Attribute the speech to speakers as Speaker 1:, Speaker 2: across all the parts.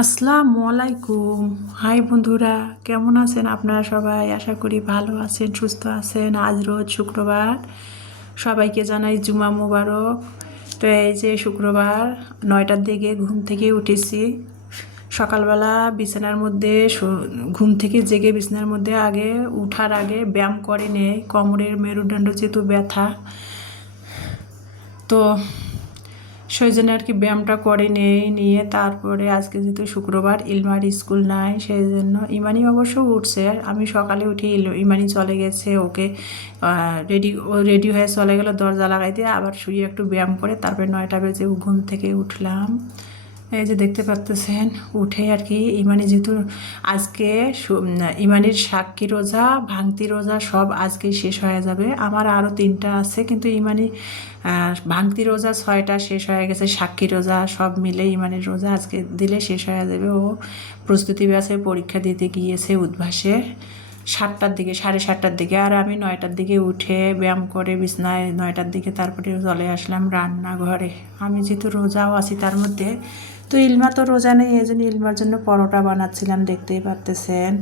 Speaker 1: আসসালামু আলাইকুম। হাই বন্ধুরা, কেমন আছেন আপনারা সবাই? আশা করি ভালো আছেন, সুস্থ আছেন। আজ রোজ শুক্রবার। সবাইকে জানাই জুমা মুবারক। তো এই যে শুক্রবার, নয়টার দিকে ঘুম থেকে উঠেছি। সকালবেলা বিছানার মধ্যে ঘুম থেকে জেগে বিছানার মধ্যে আগে উঠার আগে ব্যায়াম করে নেই। কোমরের মেরুদণ্ড যেহেতু ব্যথা। তো সেই জন্য আর কি ব্যায়ামটা করে নেই, নিয়ে তারপরে আজকে যেহেতু শুক্রবার, ইলমার স্কুল নাই সেই জন্য ইমানি অবশ্য উঠছে। আমি সকালে উঠে ইমানি চলে গেছে ওকে রেডি, ও রেডি হয়ে চলে গেল দরজা লাগাই দিয়ে আবার শুয়ে একটু ব্যায়াম করে তারপরে নয়টা বেজে ঘুম থেকে উঠলাম। এই যে দেখতে পাচ্তেছেন উঠে আর কি ইমানি যেহেতু আজকে ইমানির সাক্ষী রোজা, ভাঙতি রোজা সব আজকে শেষ হয়ে যাবে। আমার আরও তিনটা আছে, কিন্তু ইমানি ভাঙতি রোজা ছয়টা শেষ হয়ে গেছে, সাক্ষী রোজা সব মিলে ইমানের রোজা আজকে দিলে শেষ হয়ে যাবে। ও প্রস্তুতি ব্যাসে পরীক্ষা দিতে গিয়েছে উদ্ভাসে সাতটার দিকে, সাড়ে সাতটার দিকে। আর আমি নয়টার দিকে উঠে ব্যায়াম করে বিছনায় নয়টার দিকে তারপরে চলে আসলাম রান্নাঘরে। আমি যেহেতু রোজাও আছি তার মধ্যে, তো ইলমা তো রোজা নেই, এই জন্য ইলমার জন্য পরোটা বানাচ্ছিলাম, দেখতেই পারতেছেন।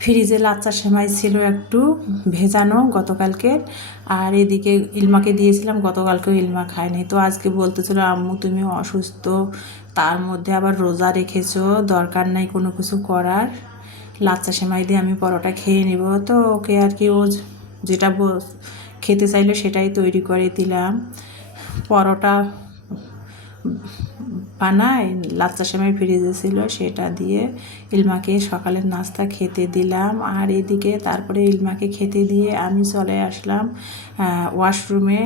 Speaker 1: ফ্রিজে লাচ্চা সেমাই ছিল একটু ভেজানো গতকালকে, আর এদিকে ইলমাকে দিয়েছিলাম, গতকালকেও ইলমা খায়নি। তো আজকে বলতেছিল, আম্মু, তুমি অসুস্থ, তার মধ্যে আবার রোজা রেখেছো, দরকার নাই কোনো কিছু করার। লাচ্চা সেমাই দিয়ে আমি পরোটা খেয়ে নিব। তো ওকে আর কি, ও যেটা খেতে চাইলো সেটাই তৈরি করে দিলাম। পরোটা বানাই লাচ্চা সেমাই ফ্রিজে ছিল সেটা দিয়ে ইলমাকে সকালের নাস্তা খেতে দিলাম। আর এদিকে তারপরে ইলমাকে খেতে দিয়ে আমি চলে আসলাম ওয়াশরুমে।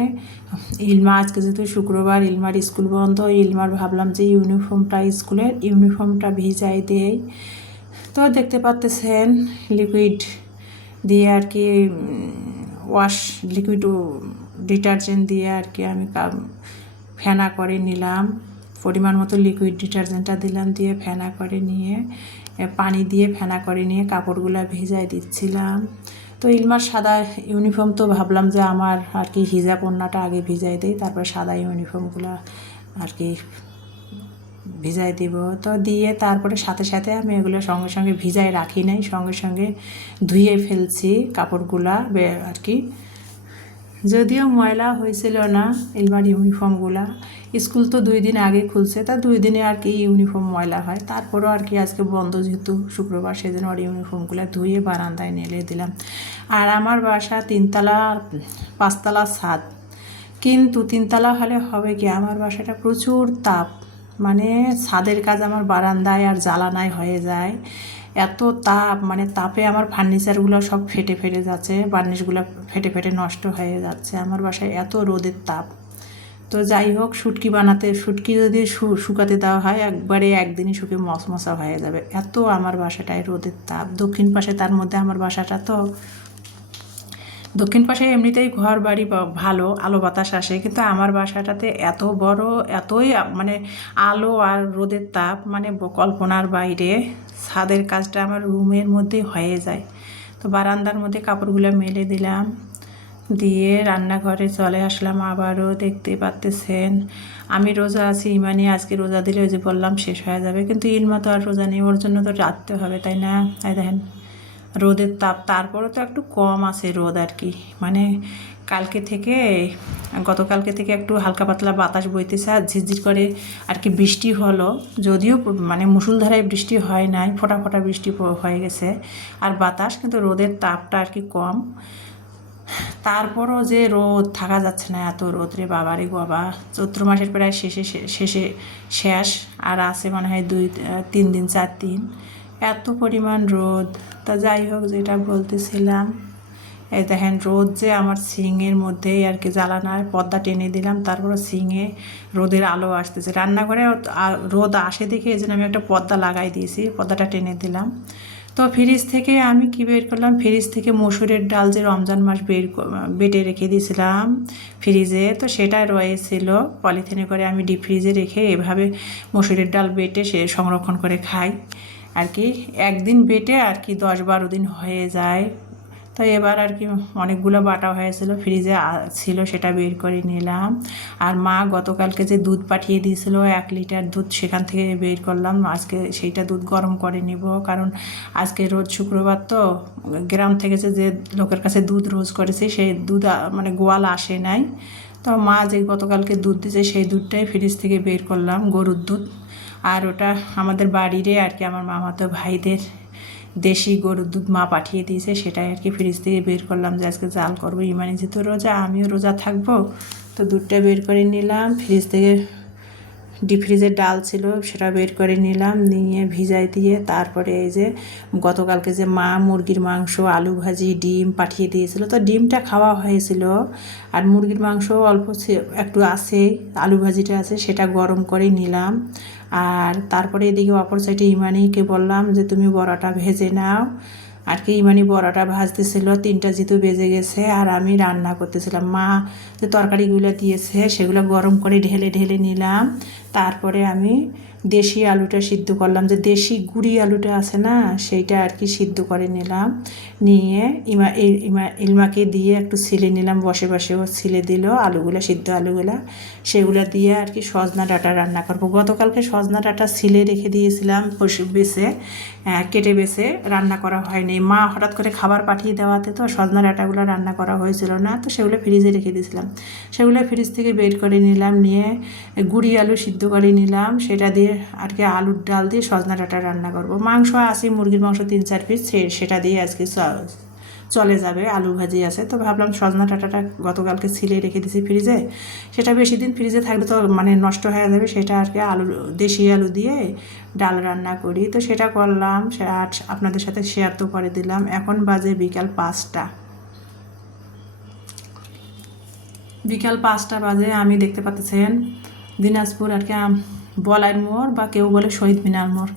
Speaker 1: ইলমা, আজকে যেহেতু শুক্রবার, ইলমার স্কুল বন্ধ, ইলমার ভাবলাম যে ইউনিফর্মটা, স্কুলের ইউনিফর্মটা ভিজাই দেই। তো দেখতে পাচ্তেছেন লিকুইড দিয়ে আর কি ওয়াশ লিকুইড ডিটারজেন্ট দিয়ে আর কি আমি ফেনা করে নিলাম। পরিমাণ মতো লিকুইড ডিটারজেন্টটা দিলাম, দিয়ে ফেনা করে নিয়ে পানি দিয়ে ফেনা করে নিয়ে কাপড়গুলো ভেজাই দিচ্ছিলাম। তো ইলমার সাদা ইউনিফর্ম তো ভাবলাম যে আমার আর কি হিজাব ওড়নাটা আগে ভিজাই দিই, তারপর সাদা ইউনিফর্মগুলো আর কি ভিজাই দিব। তো দিয়ে তারপরে সাথে সাথে আমি এগুলো সঙ্গে সঙ্গে ভিজাই রাখি নাই, সঙ্গে সঙ্গে ধুয়ে ফেলছি কাপড়গুলা আর কি। যদিও ময়লা হয়েছিল না এলবার ইউনিফর্মগুলা স্কুল তো দুই দিন আগে খুলছে, তা দুই দিনে আর কি ইউনিফর্ম ময়লা হয়। তারপরেও আর কি আজকে বন্ধ যেহেতু শুক্রবার সেদিন ওর ইউনিফর্মগুলো ধুয়ে বারান্দায় নেলে দিলাম। আর আমার বাসা তিনতলা, পাঁচতলা ছাদ। কিন্তু তিনতলা হলে হবে কি, আমার বাসাটা প্রচুর তাপ। মানে ছাদের কাজ আমার বারান্দায় আর জ্বালানায় হয়ে যায়। এত তাপ মানে তাপে আমার ফার্নিচারগুলো সব ফেটে ফেটে যাচ্ছে, বার্নিশগুলো ফেটে ফেটে নষ্ট হয়ে যাচ্ছে। আমার বাসায় এত রোদের তাপ। তো যাই হোক, শুটকি বানাতে, শুটকি যদি শুকাতে দেওয়া হয়, একবারে একদিনই শুকে মশমশা হয়ে যাবে। এত আমার বাসাটায় রোদের তাপ। দক্ষিণ পাশে তার মধ্যে আমার বাসাটা তো। দক্ষিণ পাশে এমনিতেই ঘর বাড়ি ভালো, আলো বাতাস আসে, কিন্তু আমার বাসাটাতে এত বড়, এতই মানে আলো আর রোদের তাপ মানে কল্পনার বাইরে ছাদের কাজটা আমার রুমের মধ্যে হয়ে যায়। তো বারান্দার মধ্যে কাপড়গুলো মেলে দিলাম। দিয়ে রান্নাঘরে চলে আসলাম, আবারও দেখতে পাচ্তেছেন আমি রোজা আছি ইমানি আজকে রোজা দিলে ওই যে বললাম শেষ হয়ে যাবে, কিন্তু ইলমা তো আর রোজা নেই, ওর জন্য তো রাখতে হবে, তাই না? তাই দেখেন, রোদের তাপ তারপরে তো একটু কম আছে রোদ আর কি। মানে কালকে থেকে, গতকালকে থেকে একটু হালকা পাতলা বাতাস বইতেছে, আর ঝিরঝির করে আর কি বৃষ্টি হলো, যদিও মানে মুসুলধারায় বৃষ্টি হয় নাই, ফোটা ফোটা বৃষ্টি হয়ে গেছে। আর বাতাস, কিন্তু রোদের তাপটা আর কি কম। তারপরও যে রোদ, থাকা যাচ্ছে না এত রোদ রে বাবারে বাবা। চৈত্র মাসের প্রায় শেষে শেষে শেষ, আর আছে মনে হয় দুই, তিন দিন, চার দিন। এত পরিমাণ রোদ। তা যাই হোক, যেটা বলতেছিলাম, এই দেখেন রোদ যে আমার সিংয়ের মধ্যেই আর কি জ্বালানায় পর্দা টেনে দিলাম তারপরে সিংয়ে রোদের আলো আসতেছে। রান্নাঘরে রোদ আসে দেখে এই জন্য আমি একটা পর্দা লাগাই দিয়েছি পর্দাটা টেনে দিলাম। তো ফ্রিজ থেকে আমি কি বের করলাম? ফ্রিজ থেকে মসুরের ডাল যে রমজান মাস বের বেটে রেখে দিয়েছিলাম ফ্রিজে, তো সেটা রয়েছিল। পলিথিনে করে আমি ডিপ ফ্রিজে রেখে এভাবে মসুরের ডাল বেটে সে সংরক্ষণ করে খাই। আর কি, একদিন বেটে আর কি দশ বারো দিন হয়ে যায়। তো এবার আর কি অনেকগুলো বাটা হয়েছিল, ফ্রিজে ছিল, সেটা বের করে নিলাম। আর মা গতকালকে যে দুধ পাঠিয়ে দিয়েছিল, এক লিটার দুধ সেখান থেকে বের করলাম। আজকে সেইটা দুধ গরম করে নিব, কারণ আজকে রোজ শুক্রবার তো গ্রাম থেকে যে লোকের কাছে দুধ রোজ করেছি, সেই দুধ মানে গোয়াল আসে নাই। তো মা যে গতকালকে দুধ দিয়েছে, সেই দুধটাই ফ্রিজ থেকে বের করলাম, গরুর দুধ। আর ওটা আমাদের বাড়িরে আর কি, আমার মামাতো ভাইদের। দেশি গরুর দুধ মা পাঠিয়ে দিয়েছে, সেটাই আর কি ফ্রিজ থেকে বের করলাম যে আজকে জাল করব। ইমানি যেহেতু রোজা, আমিও রোজা থাকব। তো দুধটা বের করে নিলাম ফ্রিজ থেকে ডিপ ফ্রিজের ডাল ছিল, সেটা বের করে নিলাম, নিয়ে ভিজাই দিয়ে তারপরে এই যে গতকালকে যে মা মুরগির মাংস, আলু ভাজি, ডিম পাঠিয়ে দিয়েছিল। তো ডিমটা খাওয়া হয়েছিল, আর মুরগির মাংস অল্প একটু আছে, আলু ভাজিটা আছে, সেটা গরম করে নিলাম। আর তারপরে এদিকে অপর সাইডে ইমানিকে বললাম যে, তুমি বড়াটা ভেজে নাও। আর কি, ইমানি বড়াটা ভাজতেছিল, তিনটা জিতু বেজে গেছে আর আমি রান্না করতেছিলাম। মা যে তরকারিগুলো দিয়েছে সেগুলো গরম করে ঢেলে ঢেলে নিলাম। তারপরে আমি দেশি আলুটা সিদ্ধ করলাম। যে দেশি গুড়ি আলুটা আছে না, সেইটা আর কি সিদ্ধ করে নিলাম। নিয়ে ইমা ইমা, ইলমাকে দিয়ে একটু ছিলে নিলাম, বসে বসে ও ছিলে দিল আলুগুলো, সিদ্ধ আলুগুলা। সেগুলো দিয়ে আর কি সজনা ডাটা রান্না করব। গতকালকে সজনা ডাঁটা ছিলে রেখে দিয়েছিলাম পশু বেছে কেটে বেছে রান্না করা হয়নি। মা হঠাৎ করে খাবার পাঠিয়ে দেওয়াতে তো সজনা ডাটাগুলো রান্না করা হয়েছিল না, তো সেগুলো ফ্রিজে রেখে দিয়েছিলাম। সেগুলো ফ্রিজ থেকে বের করে নিলাম, নিয়ে গুড়ি আলু সিদ্ধ করে নিলাম। সেটা দিয়ে আর কি আলুর ডাল দিয়ে সজনা ডাঁটা রান্না করব। মাংস আছে, মুরগির মাংস তিন চার পিস সেটা দিয়ে আজকে চলে যাবে, আলু ভাজি আছে। তো ভাবলাম সজনা ডাঁটাটা গতকালকে ছিলে রেখে দিয়েছি ফ্রিজে। সেটা বেশি দিন ফ্রিজে থাকলে তো মানে নষ্ট হয়ে যাবে। সেটা আর কি আলু দেশি আলু দিয়ে ডাল রান্না করি। তো সেটা করলাম। আর আপনাদের সাথে শেয়ার তো করে দিলাম। এখন বাজে বিকাল পাঁচটা। বিকাল পাঁচটা বাজে। আমি দেখতে পাচ্ছেন দিনাজপুর আর কি বলাইর মোড় বা কেউ বলে শহীদ মিনার মোড়।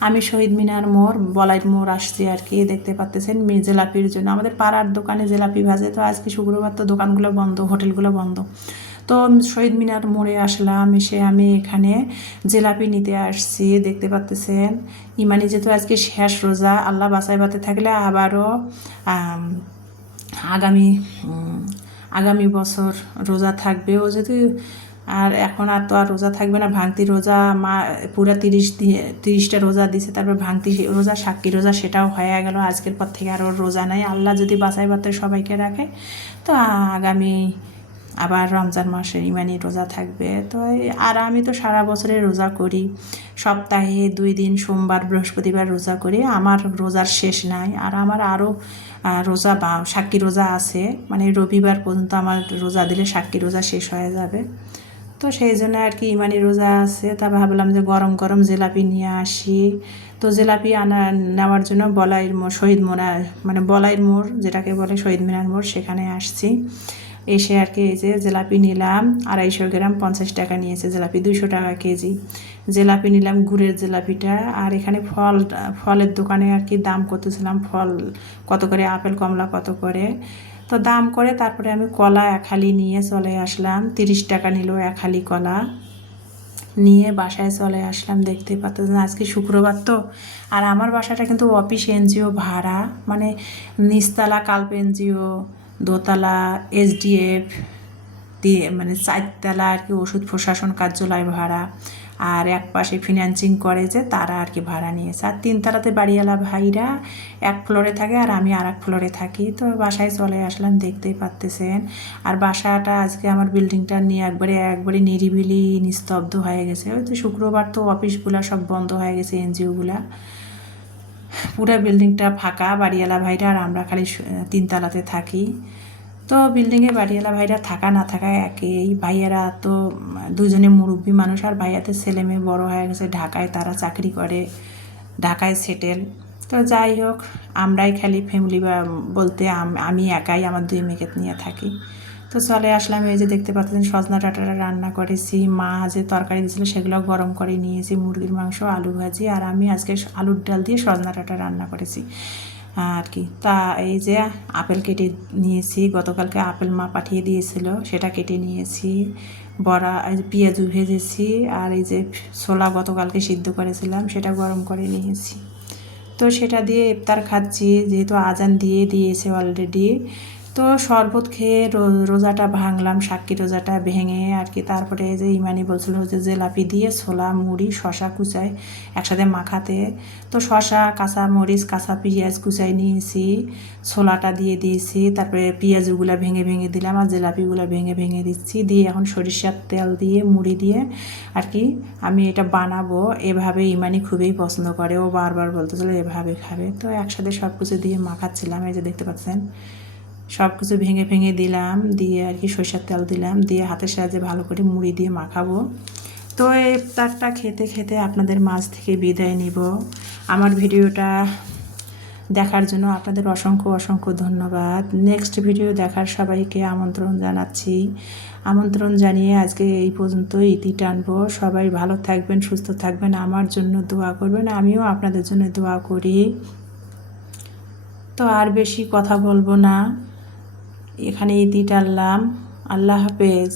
Speaker 1: আমি শহীদ মিনার মোড় বলাইর মোড় আসছি আর কি, দেখতে পাচ্ছেন মি- জিলাপির জন্য। আমাদের পাড়ার দোকানে জিলাপি ভাজে, তো আজকে শুক্রবার তো দোকানগুলো বন্ধ, হোটেলগুলো বন্ধ। তো শহীদ মিনার মোড়ে আসলাম, এসে আমি এখানে জেলাপি নিতে আসছি, দেখতে পাচ্ছেন। ইমানি যেহেতু আজকে শেষ রোজা, আল্লাহ বাসায় বাতে থাকলে আবারও আগামী আগামী বছর রোজা থাকবে। ও যদি আর এখন আর তো আর রোজা থাকবে না। ভাঙতি রোজা, মা পুরা তিরিশ দিয়ে তিরিশটা রোজা দিছে, তারপর ভাঙতি রোজা, সাক্ষী রোজা সেটাও হয়ে গেল। আজকের পর থেকে আর ওর রোজা নাই। আল্লাহ যদি বাসায় বাতে সবাইকে রাখে, তো আগামী আবার রমজান মাসে ইমানি রোজা থাকবে। তো আর আমি তো সারা বছরে রোজা করি। সপ্তাহে দুই দিন, সোমবার, বৃহস্পতিবার রোজা করি। আমার রোজার শেষ নাই। আর আমার আরও রোজা বা, সাক্ষী রোজা আছে। মানে রবিবার পর্যন্ত আমার রোজা দিলে সাক্ষী রোজা শেষ হয়ে যাবে। তো সেই জন্য আর কি ইমানি রোজা আছে। তা ভাবলাম যে গরম গরম জিলাপি নিয়ে আসি। তো জিলাপি আনা নেওয়ার জন্য বলাইয়ের মোড় শহীদ মোড়া মানে বলাইয়ের মোড়, যেটাকে বলে শহীদ মিনার মোড়, সেখানে আসছি। এসে আর কি এই যে জিলাপি নিলাম, আড়াইশো গ্রাম পঞ্চাশ টাকা নিয়েছে জিলাপি দুশো টাকা কেজি। জিলাপি নিলাম গুড়ের জিলাপিটা, আর এখানে ফল, ফলের দোকানে আর কি দাম করতেছিলাম, ফল কত করে, আপেল, কমলা কত করে। তো দাম করে, তারপরে আমি কলা এক হালি নিয়ে চলে আসলাম। তিরিশ টাকা নিল এক হালি কলা। নিয়ে বাসায় চলে আসলাম, দেখতে পাচ্ছেন আজকে শুক্রবার তো। আর আমার বাসাটা কিন্তু অফিস এনজিও ভাড়া মানে নিচতলা কাল্প এনজিও, দোতলা, এসডিএফ, দিয়ে মানে চারতলা আর কি ওষুধ প্রশাসন কার্যালয় ভাড়া। আর এক পাশে ফিনান্সিং করে যে তারা আর কি ভাড়া নিয়েছে। আর তিনতলাতে বাড়িওয়ালা ভাইরা এক ফ্লোরে থাকে আর আমি আর এক ফ্লোরে থাকি। তো বাসায় চলে আসলাম, দেখতেই পারতেছেন। আর বাসাটা আজকে আমার বিল্ডিংটা নিয়ে একবারে একবারে নিরিবিলি নিস্তব্ধ হয়ে গেছে। ওই তো শুক্রবার তো অফিসগুলা সব বন্ধ হয়ে গেছে, এনজিওগুলা। পুরো বিল্ডিংটা ফাঁকা, বাড়িওয়ালা ভাইরা আর আমরা খালি তিনতলাতে থাকি। তো বিল্ডিংয়ে বাড়িওয়ালা ভাইরা থাকা না থাকা একই ভাইয়ারা তো, দুজনে মুরব্বী মানুষ, আর ভাইয়াতে ছেলে মেয়ে বড়ো হয়ে গেছে ঢাকায়, তারা চাকরি করে, ঢাকায় সেটেল তো যাই হোক, আমরাই খালি ফ্যামিলি বলতে আমি একাই আমার দুই মেয়েকে নিয়ে থাকি। তো চলে আসলাম, এই যে দেখতে পাচ্ছেন, সজনা ডাঁটাটা রান্না করেছি, মা যে তরকারি দিয়েছিল সেগুলো গরম করে নিয়েছি, মুরগির মাংস, আলু ভাজি, আর আমি আজকে আলুর ডাল দিয়ে সজনা ডাঁটা রান্না করেছি। আর কি? তা এই যে আপেল কেটে নিয়েছি, গতকালকে আপেল মা পাঠিয়ে দিয়েছিল, সেটা কেটে নিয়েছি। বড়া পেঁয়াজু ভেজেছি, আর এই যে ছোলা গতকালকে সিদ্ধ করেছিলাম, সেটা গরম করে নিয়েছি। তো সেটা দিয়ে ইফতার খাচ্ছি, যেহেতু আজান দিয়ে দিয়েছে অলরেডি তো শরবত খেয়ে রোজাটা ভাঙলাম, সাক্ষী রোজাটা ভেঙে আর কি। তারপরে যে ইমানি বলছিল যে জেলাপি দিয়ে ছোলা, মুড়ি শশা কুচাই একসাথে মাখাতে। তো শশা কাঁচা মরিচ, কাঁচা পেঁয়াজ কুচাই নিয়েছি, ছোলাটা দিয়ে দিয়েছি, তারপরে পেঁয়াজগুলো ভেঙে ভেঙে দিলাম আর জেলাপিগুলো ভেঙে ভেঙে দিচ্ছি। দিয়ে এখন সরিষার তেল দিয়ে, মুড়ি দিয়ে আর কি আমি এটা বানাবো। এভাবে ইমানি খুবই পছন্দ করে। ও বারবার বলতেছিল এভাবে খাবে। তো একসাথে সব কিছু দিয়ে মাখাচ্ছিলাম। এই যে দেখতে পাচ্ছেন সব কিছু ভেঙে ভেঙে দিলাম, দিয়ে আর কি সরষের তেল দিলাম, দিয়ে হাতের সাহায্যে ভালো করে মুড়ি দিয়ে মাখাবো। তো এই তারটা খেতে খেতে আপনাদের মাঝ থেকে বিদায় নিব। আমার ভিডিওটা দেখার জন্য আপনাদের অসংখ্য অসংখ্য ধন্যবাদ। নেক্সট ভিডিও দেখার সবাইকে আমন্ত্রণ জানাচ্ছি। আমন্ত্রণ জানিয়ে আজকে এই পর্যন্ত ইতি টানবো। সবাই ভালো থাকবেন, সুস্থ থাকবেন, আমার জন্য দোয়া করবেন, আমিও আপনাদের জন্য দোয়া করি। তো আর বেশি কথা বলব না। এখানে ইতি টানলাম আল্লাহ হাফেজ।